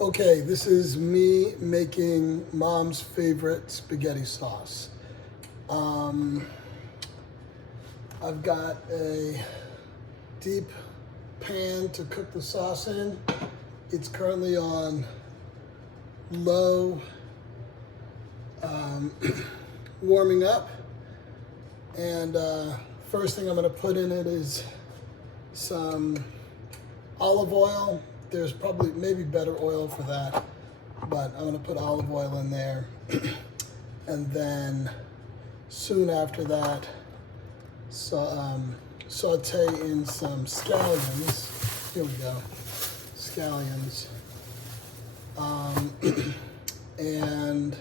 Okay, this is me making mom's favorite spaghetti sauce. Um, I've got a deep pan to cook the sauce in. It's currently on low, warming up. And first thing I'm gonna put in it is some olive oil. There's probably maybe better oil for that, but I'm gonna put olive oil in there. And then soon after that, saute in some scallions. Here we go, scallions. And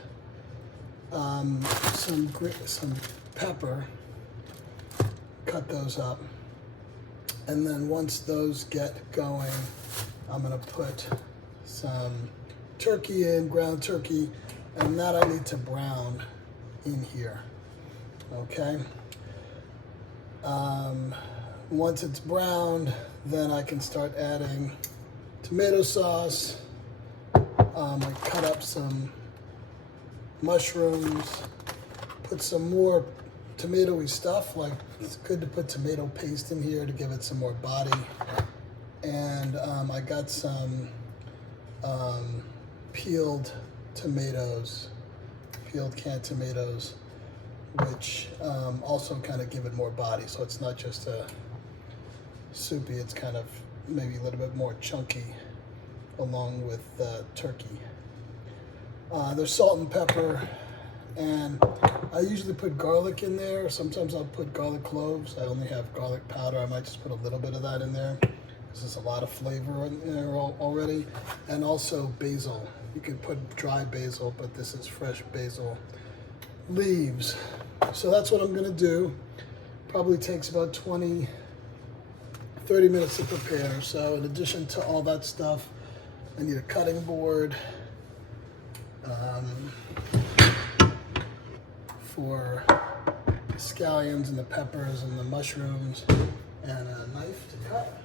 some pepper. Cut those up. And then once those get going, I'm gonna put some turkey in, ground turkey, and that I need to brown in here, okay? Once it's browned, then I can start adding tomato sauce. I cut up some mushrooms, put some more tomatoey stuff, like it's good to put tomato paste in here to give it some more body. And I got some peeled tomatoes, peeled canned tomatoes, which also kind of give it more body. So it's not just a soupy, it's kind of maybe a little bit more chunky along with turkey. There's salt and pepper, and I usually put garlic in there. Sometimes I'll put garlic cloves. I only have garlic powder. I might just put a little bit of that in there because there's a lot of flavor in there already. And also basil. You can put dry basil, but this is fresh basil leaves. So that's what I'm gonna do. Probably takes about 20, 30 minutes to prepare. So in addition to all that stuff, I need a cutting board for the scallions and the peppers and the mushrooms, and a knife to cut.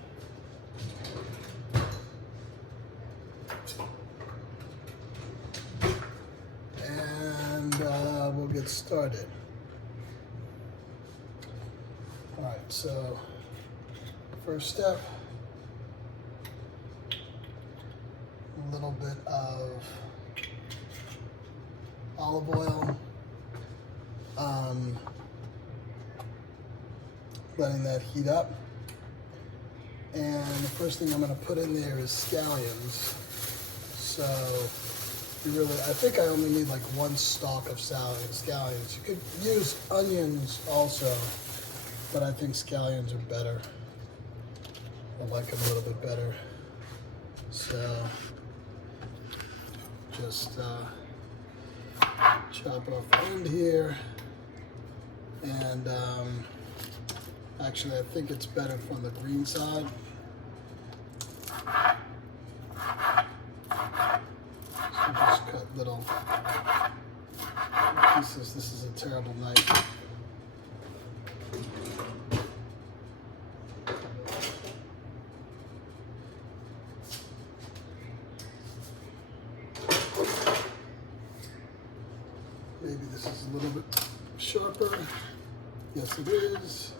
And we'll get started. All right, so first step, a little bit of olive oil, letting that heat up. And the first thing I'm gonna put in there is scallions. So I think I only need like one stalk of scallions. You could use onions also, but I think scallions are better. I like them a little bit better. So just chop off the end here, and actually I think it's better from the green side. So just cut little pieces. This is a terrible knife. Maybe this is a little bit sharper. Yes, it is.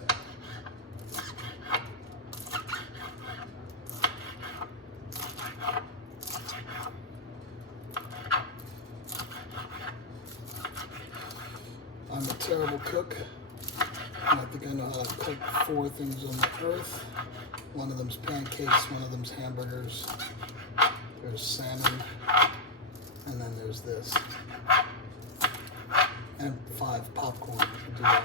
I'm a terrible cook. I think I know how to cook 4 things on the earth. One of them's pancakes, one of them's hamburgers, there's salmon, and then there's this. And 5 popcorn to do that.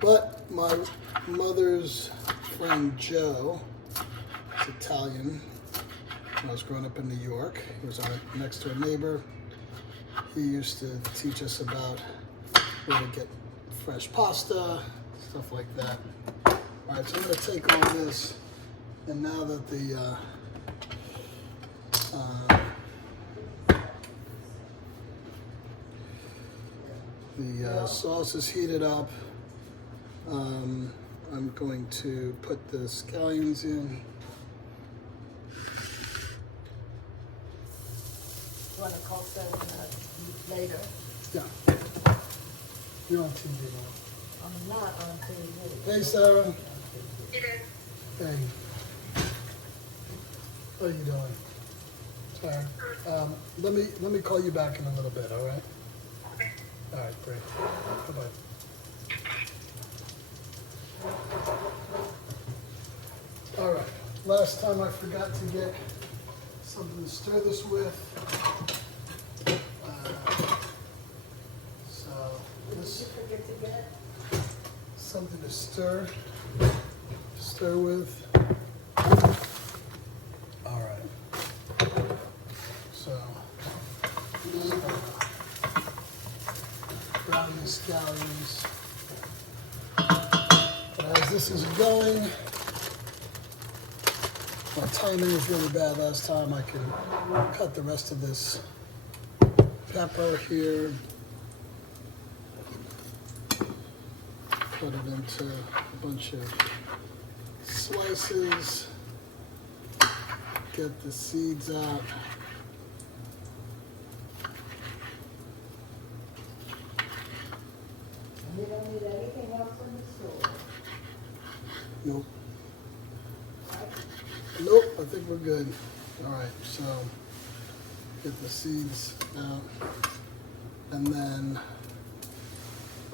But my mother's friend Joe, is Italian. When I was growing up in New York, he was our next door neighbor. He used to teach us about where to get fresh pasta, stuff like that. All right, so I'm gonna take all this, and now that the sauce is heated up, I'm going to put the scallions in. want to call Sarah later. Yeah. You're on TV now. I'm not on TV. Hey, Sarah. Hey. How you doing? Sorry. Let me call you back in a little bit, all right? Okay. All right, great. Bye-bye. All right. Last time I forgot to get something to stir this with. So this. Did you forget to get? Something to stir with. All right. So, brownie scallions. But as this is going, my timing was really bad last time. I can cut the rest of this pepper here. Put it into a bunch of slices, get the seeds out. You don't need anything else in the store. Nope. Nope, I think we're good. All right, so get the seeds out, and then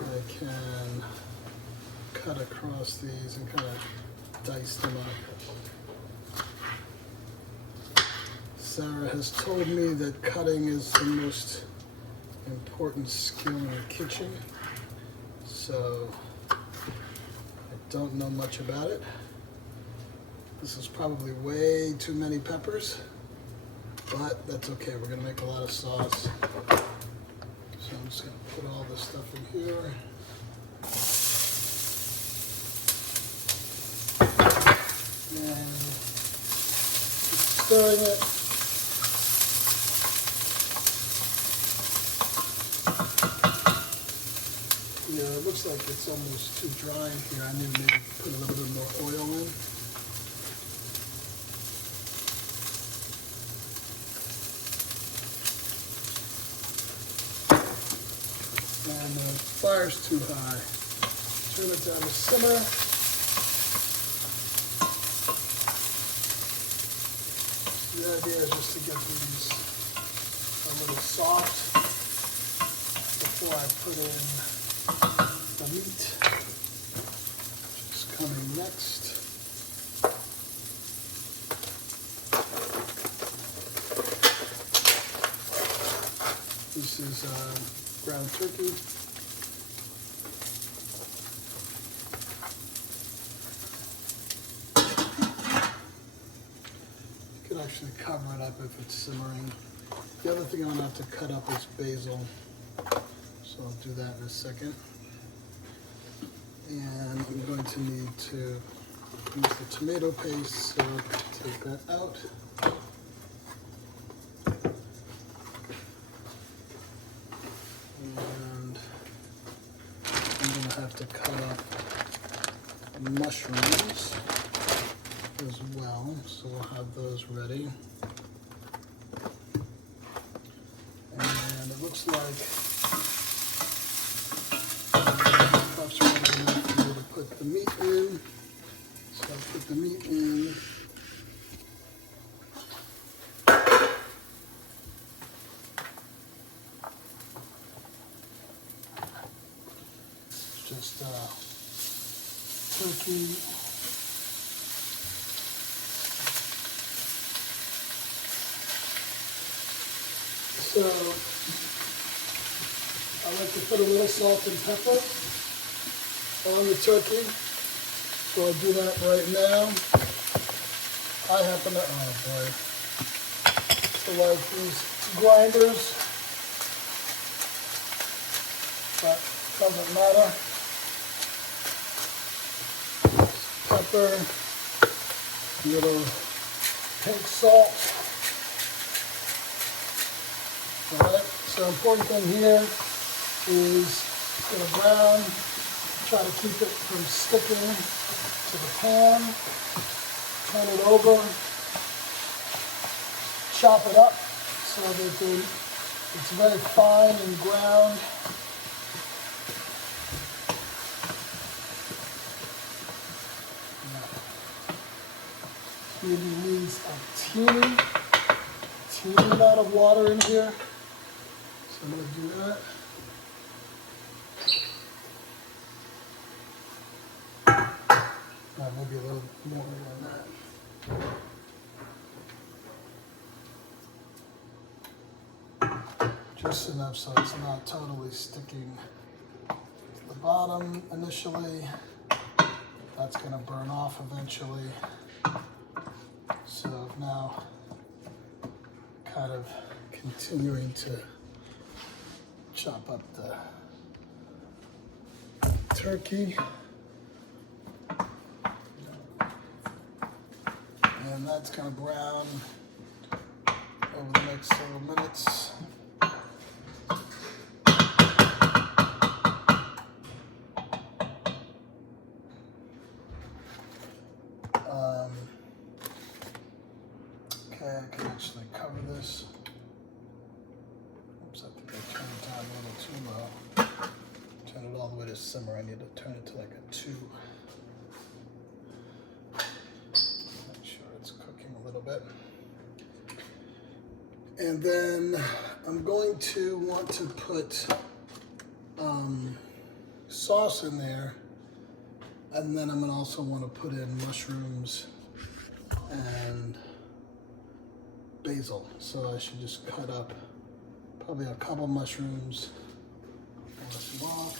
I can cut across these and kind of dice them up. Sarah has told me that cutting is the most important skill in the kitchen, so I don't know much about it. This is probably way too many peppers, but that's okay. We're gonna make a lot of sauce. So I'm just gonna put all this stuff in here. And keep stirring it. Yeah, it looks like it's almost too dry in here. I need to maybe put a little bit more oil in. And the fire's too high. Turn it down to simmer. The idea is just to get these a little soft before I put in the meat, which is coming next. This is ground turkey. You could actually cover it up if it's simmering. The other thing I'm gonna have to cut up is basil, so I'll do that in a second. And I'm going to need to use the tomato paste, so take that out. And I'm gonna have to cut up mushrooms as well, so we'll have those ready. And it looks like puffs are ready enough for me to put the meat in. So I'll put the meat in. It's just turkey. So I like to put a little salt and pepper on the turkey. So I'll do that right now. I happen to, oh boy, to like these grinders, but doesn't matter. Pepper, a little pink salt. All right, so the important thing here is going to brown, try to keep it from sticking to the pan, turn it over, chop it up so so that it's very fine and ground. Really needs a teeny amount of water in here. So I'm going to do that. Maybe a little more than that. Just enough so it's not totally sticking to the bottom initially. That's going to burn off eventually. So now kind of continuing to chop up the turkey. And that's going to brown over the next several minutes. Okay, I can actually cover this. Oops, I think I turned it down a little too low. Turn it all the way to simmer. I need to turn it to like a 2. Make sure it's cooking a little bit. And then I'm going to want to put sauce in there. And then I'm gonna also want to put in mushrooms and basil. So I should just cut up probably a couple mushrooms, wash them off.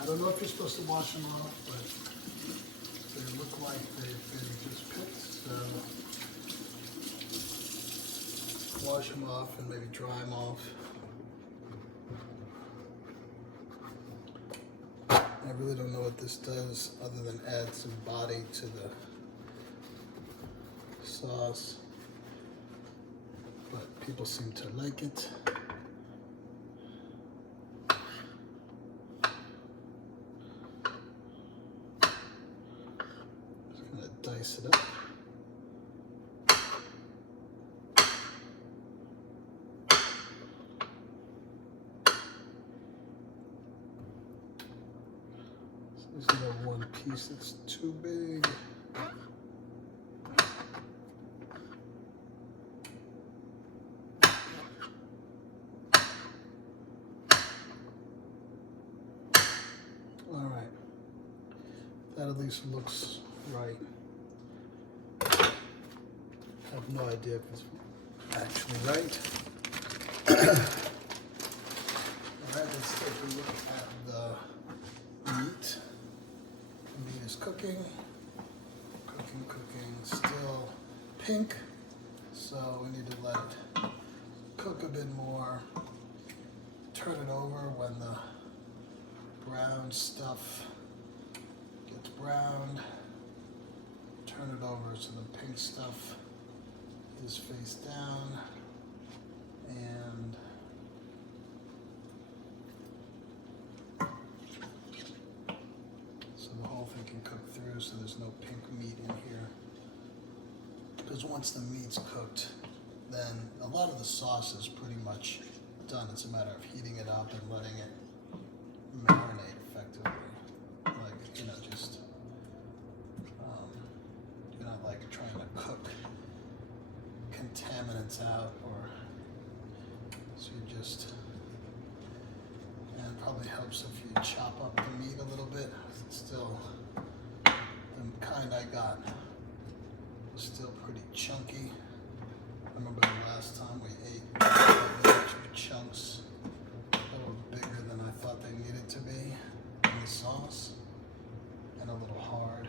I don't know if you're supposed to wash them off, but they look like they've been just picked. So wash them off and maybe dry them off. I really don't know what this does other than add some body to the sauce, but people seem to like it. Just gonna dice it up. This is the one piece that's too big. All right, that at least looks right. I have no idea if it's actually right. All right, let's take a look at the meat. The meat is cooking, still pink, so we need to let it cook a bit more. Turn it over when the brown stuff gets browned. Turn it over so the pink stuff is face down, and so the whole thing can cook through, so there's no pink meat in here. Because once the meat's cooked, then a lot of the sauce is pretty much done. It's a matter of heating it up and letting it marinate effectively. Like, you know, just you're not like trying to cook contaminants out, or so you just, and it probably helps if you chop up the meat a little bit. It's still, the kind I got was still pretty chunky. I remember the last time we ate chunks a little bigger than I thought they needed to be in the sauce, and a little hard.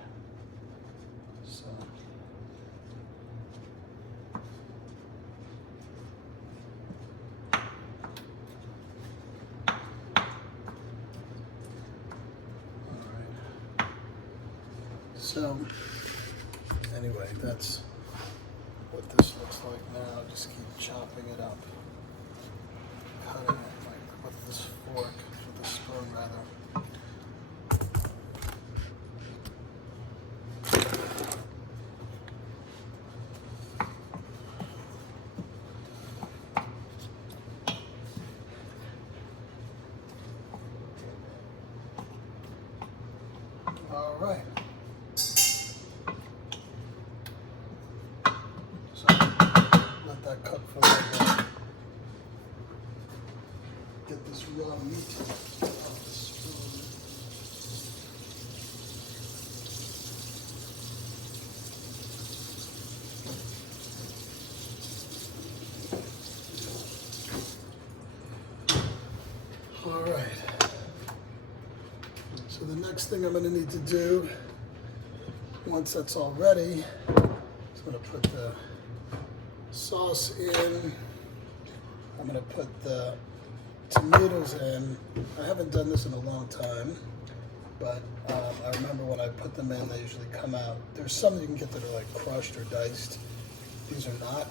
So so anyway, that's what this looks like now. Just keep chopping it up, cutting it like with this fork, with the spoon rather. next thing I'm gonna need to do, once that's all ready, is I'm gonna put the sauce in. I'm gonna put the tomatoes in. I haven't done this in a long time, but I remember when I put them in, they usually come out. There's some you can get that are like crushed or diced. These are not.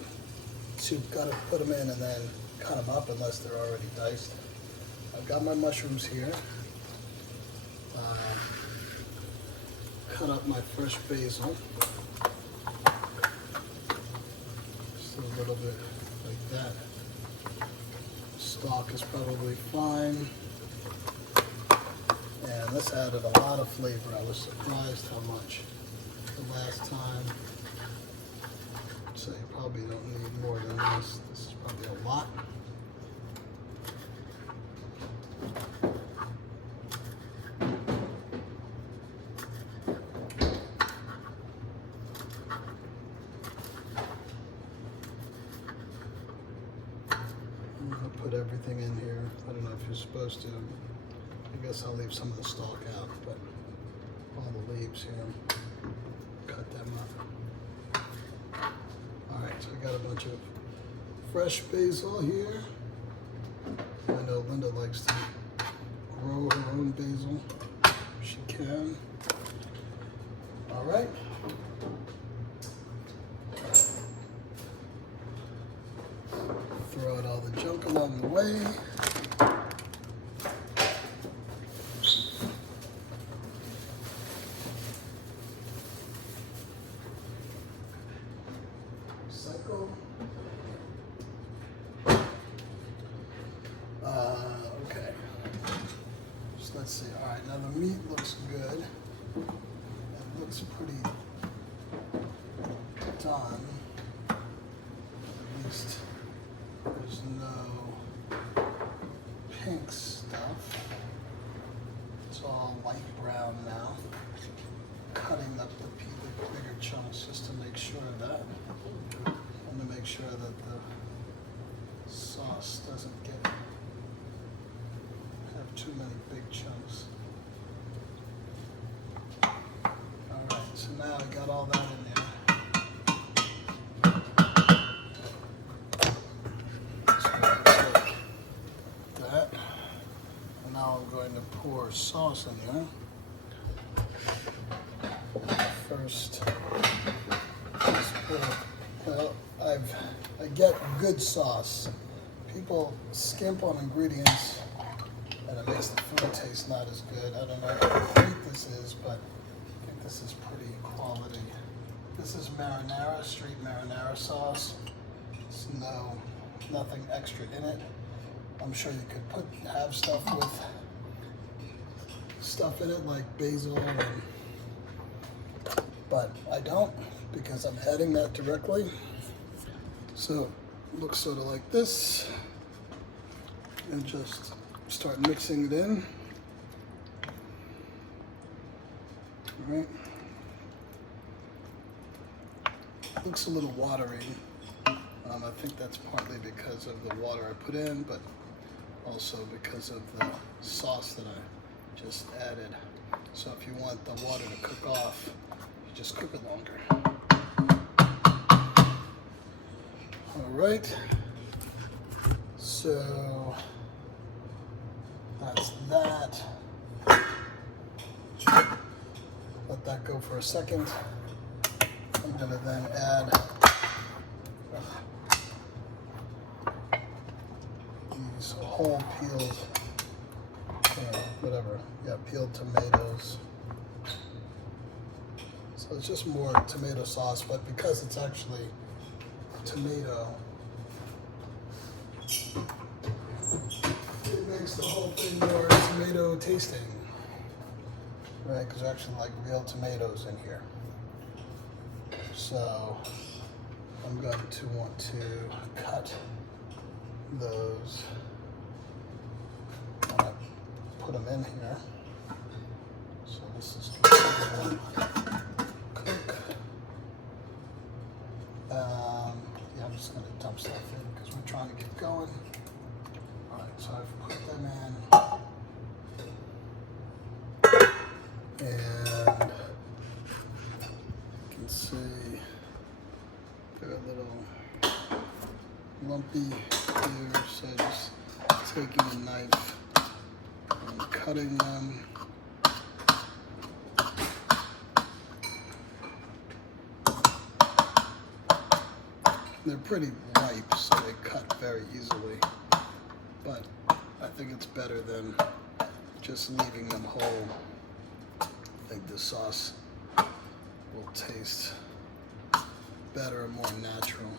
So you've got to put them in and then cut them up unless they're already diced. I've got my mushrooms here. Cut up my fresh basil. Just a little bit like that. Stalk is probably fine. And this added a lot of flavor. I was surprised how much the last time. So you probably don't need more than this. This is probably a lot. I'm gonna put everything in here. I don't know if you're supposed to. I guess I'll leave some of the stalk out, but all the leaves here, cut them up. All right, so I got a bunch of fresh basil here. I know Linda likes to grow her own basil if she can. All right. Throw out all the junk along the way. Cycle. Okay. So let's see. All right, now the meat looks good. It looks pretty done. At least there's no pink stuff. It's all light brown now. Cutting up the bigger chunks just to make sure of that. I want to make sure that the sauce doesn't have too many big chunks. All right, so now I got all that in there. So like that. And now I'm going to pour sauce in there. First, just pour, well, I get good sauce. People skimp on ingredients and it makes the food taste not as good. I don't know how great this is, but I think this is pretty quality. This is marinara, street marinara sauce. It's nothing extra in it. I'm sure you could have stuff with stuff in it like basil, but I don't because I'm adding that directly. So it looks sort of like this, and just start mixing it in. All right. Looks a little watery. I think that's partly because of the water I put in, but also because of the sauce that I just added. So if you want the water to cook off, you just cook it longer. All right. So that's that. Let that go for a second. I'm gonna then add these whole peeled, peeled tomatoes. So it's just more tomato sauce, but because it's actually tomato, it makes the whole thing more tomato tasting, right? Because there's actually like real tomatoes in here. So I'm going to want to cut those. I'm going to put them in here. So this is going to cook. Yeah, I'm just going to dump stuff in because we're trying to get going. All right, so I've put them in. Let's see. They're a little lumpy here, so just taking a knife and cutting them. They're pretty ripe, so they cut very easily, but I think it's better than just leaving them whole. I think the sauce will taste better and more natural.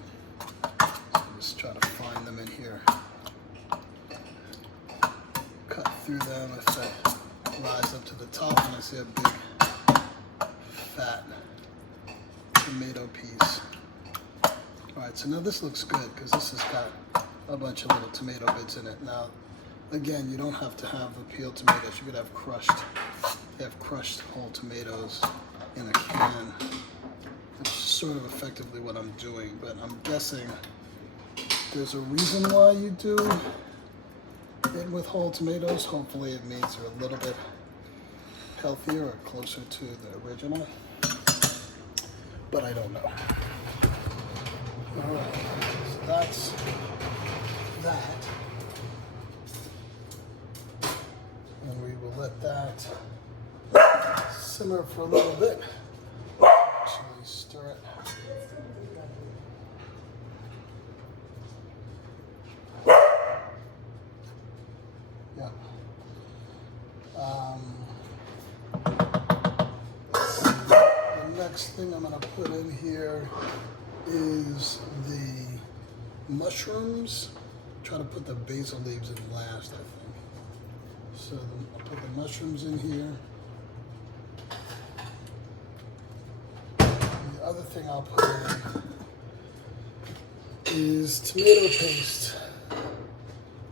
So just try to find them in here. Cut through them if they rise up to the top and I see a big fat tomato piece. Alright, so now this looks good because this has got a bunch of little tomato bits in it. Now, again, you don't have to have the peeled tomatoes. You could have crushed whole tomatoes in a can. It's sort of effectively what I'm doing, but I'm guessing there's a reason why you do it with whole tomatoes. Hopefully it means they're a little bit healthier or closer to the original, but I don't know. Alright, so that's that. And we will let that simmer for a little bit. Actually stir it. Yeah. The next thing I'm going to put in here is the mushrooms. Try to put the basil leaves in last, I think. So I'll put the mushrooms in here. The other thing I'll put in is tomato paste.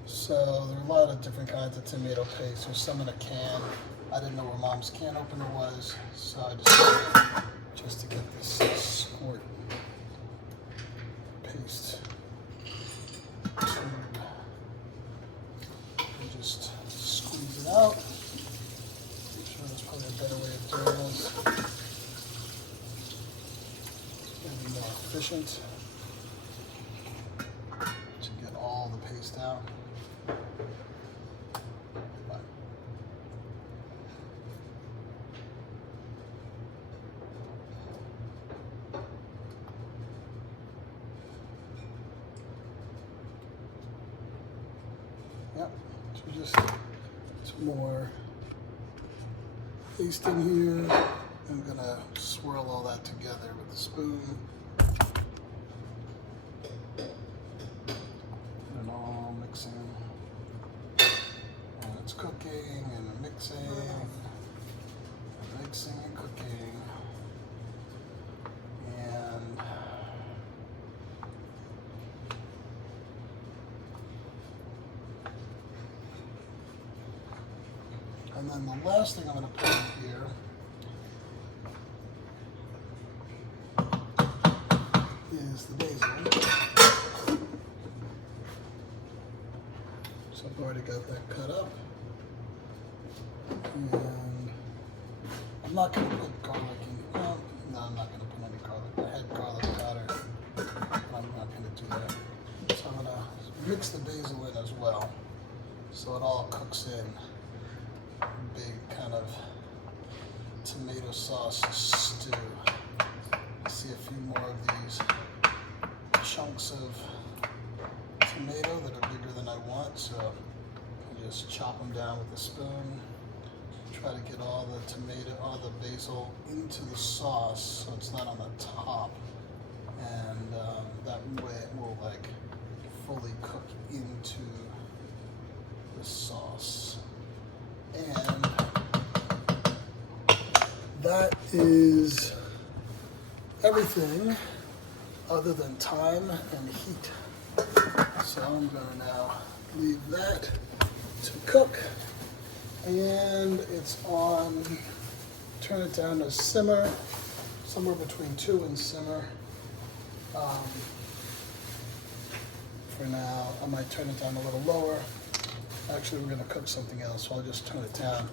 So there are a lot of different kinds of tomato paste. There's some in a can. I didn't know where Mom's can opener was, so I decided just to get this squirt paste tube and just squeeze it out. I'm sure there's probably a better way of doing this. Maybe more efficient to get all the paste out. Yep, so just some more paste in here. I'm gonna swirl all that together with a spoon. And all mixing. And it's cooking and mixing and cooking. And then the last thing I'm going to put in here is the basil. So I've already got that cut up. And I'm not going to put garlic in. Well, no, I'm not going to put any garlic. I had garlic powder, but I'm not going to do that. So I'm going to mix the basil in as well, so it all cooks in. Big kind of tomato sauce stew. I see a few more of these chunks of tomato that are bigger than I want, so I just chop them down with a spoon. Try to get all the basil into the sauce so it's not on the top, and that way it will like fully cook into the sauce. And that is everything other than time and heat. So I'm going to now leave that to cook. And it's on, turn it down to simmer, somewhere between 2 and simmer. For now, I might turn it down a little lower. Actually, we're going to cook something else, so I'll just turn it down.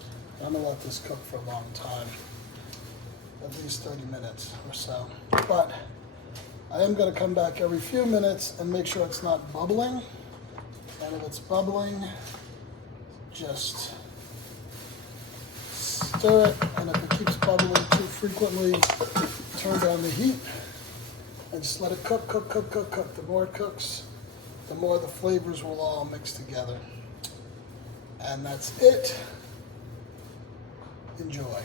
I'm going to let this cook for a long time. at least 30 minutes or so. But I am going to come back every few minutes and make sure it's not bubbling. And if it's bubbling, just stir it. And if it keeps bubbling too frequently, turn down the heat and just let it cook, cook, cook, cook, cook. The more it cooks, the more the flavors will all mix together. And that's it. Enjoy.